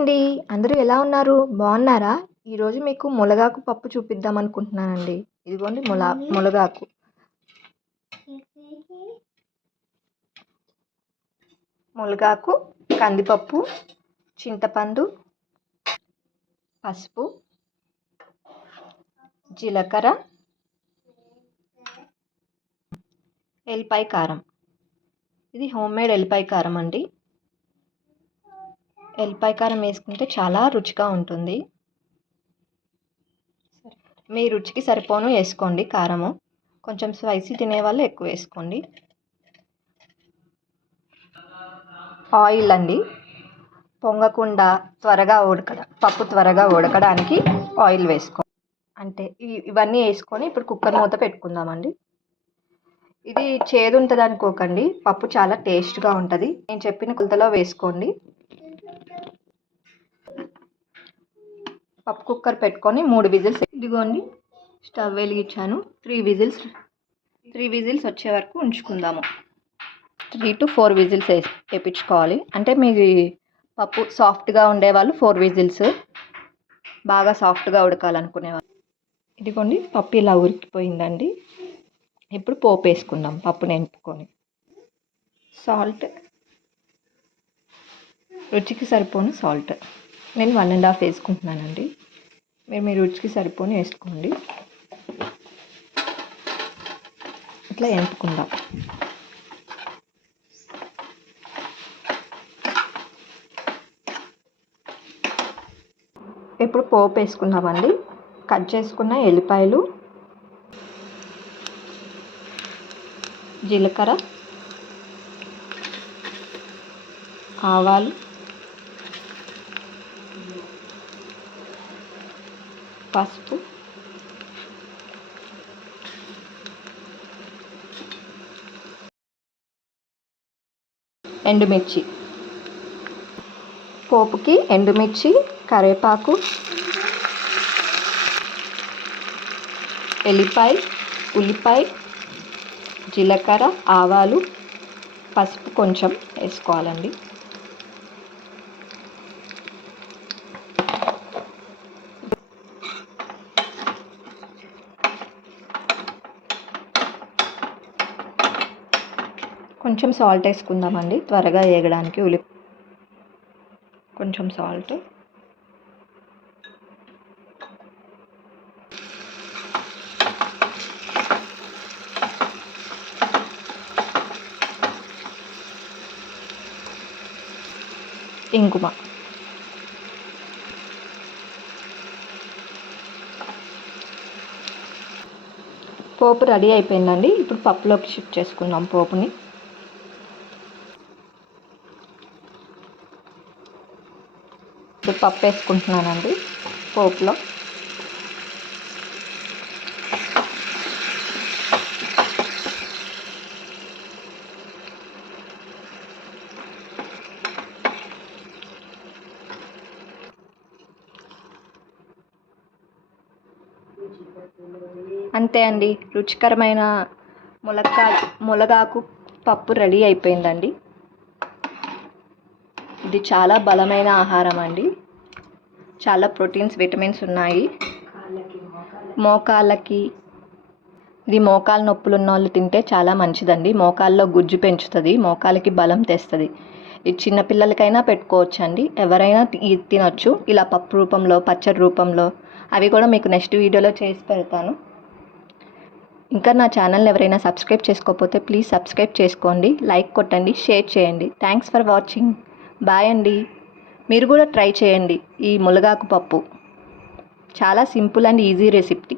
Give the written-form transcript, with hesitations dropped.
అండి. అందరూ ఎలా ఉన్నారు? బాగున్నారా? ఈరోజు మీకు మునగాకు పప్పు చూపిద్దాం అనుకుంటున్నానండి. ఇదిగోండి మునగాకు. మునగాకు, కందిపప్పు, చింతపండు, పసుపు, జీలకర్ర, ఎల్లిపాయ కారం. ఇది హోమ్మేడ్ ఎల్లిపాయ కారం అండి. ఎల్లిపాయ కారం వేసుకుంటే చాలా రుచిగా ఉంటుంది. మీ రుచికి సరిపోను వేసుకోండి కారము. కొంచెం స్పైసీ తినేవాళ్ళు ఎక్కువ వేసుకోండి. ఆయిల్ అండి, పొంగకుండా పప్పు త్వరగా ఉడకడానికి ఆయిల్ వేసుకో అంటే ఇవన్నీ వేసుకొని ఇప్పుడు కుక్కర్ మూత పెట్టుకుందామండి. ఇది చేదు ఉంటుంది అనుకోకండి, పప్పు చాలా టేస్ట్గా ఉంటుంది. నేను చెప్పిన కొలతలో వేసుకోండి. పప్పు కుక్కర్ పెట్టుకొని 3 విజిల్స్. ఇదిగోండి స్టవ్ వెలిగించాను. 3 విజిల్స్ వచ్చే వరకు ఉంచుకుందాము. 3 to 4 విజిల్స్ వేయించుకోవాలి. అంటే మీ పప్పు సాఫ్ట్గా ఉండేవాళ్ళు 4 విజిల్స్, బాగా సాఫ్ట్గా ఉడకాలనుకునేవాళ్ళు. ఇదిగోండి పప్పు ఇలా ఉడికిపోయిందండి. ఇప్పుడు పోపు వేసుకుందాం. పప్పుని ఎంపుకొని సాల్ట్, రుచికి సరిపోను సాల్ట్ నేను 1.5 వేసుకుంటున్నానండి. మీరు మీ రుచికి సరిపోని వేసుకోండి. ఇట్లా ఎంపుకుందాం. ఇప్పుడు పోపు వేసుకుందామండి. కట్ చేసుకున్న ఎల్లిపాయలు, జీలకర్ర, ఆవాలు, పసుపు, ఎండుమిర్చి. పోపుకి ఎండుమిర్చి, కరివేపాకు, ఎల్లిపాయ, ఉల్లిపాయ, జీలకర్ర, ఆవాలు, పసుపు కొంచెం వేసుకోవాలండి. కొంచెం సాల్ట్ వేసుకుందామండి త్వరగా వేగడానికి. కొంచెం సాల్ట్, ఇంగువ. పోపు రెడీ అయిపోయిందండి. ఇప్పుడు పప్పులోకి షిఫ్ట్ చేసుకుందాం పోపుని. ఇప్పుడు పప్పు వేసుకుంటున్నానండి పోపులో. అంతే అండి, రుచికరమైన మునగాకు పప్పు రెడీ అయిపోయిందండి. ఇది చాలా బలమైన ఆహారం అండి. చాలా ప్రోటీన్స్, విటమిన్స్ ఉన్నాయి. ఇది మోకాలు నొప్పులు ఉన్న వాళ్ళు తింటే చాలా మంచిదండి. మోకాల్లో గుజ్జు పెంచుతుంది, మోకాలకి బలం తెస్తుంది. ఇది చిన్నపిల్లలకైనా పెట్టుకోవచ్చండి, ఎవరైనా తినొచ్చు. ఇలా పప్పు రూపంలో, పచ్చడి రూపంలో, అవి కూడా మీకు నెక్స్ట్ వీడియోలో చేసి పెడతాను. ఇంకా నా ఛానల్ ఎవరైనా సబ్స్క్రైబ్ చేసుకోకపోతే ప్లీజ్ సబ్స్క్రైబ్ చేసుకోండి, లైక్ కొట్టండి, షేర్ చేయండి. Thanks for watching. బాయ్ అండి. మీరు కూడా ట్రై చేయండి ఈ మునగాకు పప్పు. చాలా సింపుల్ అండ్ ఈజీ రెసిపీ.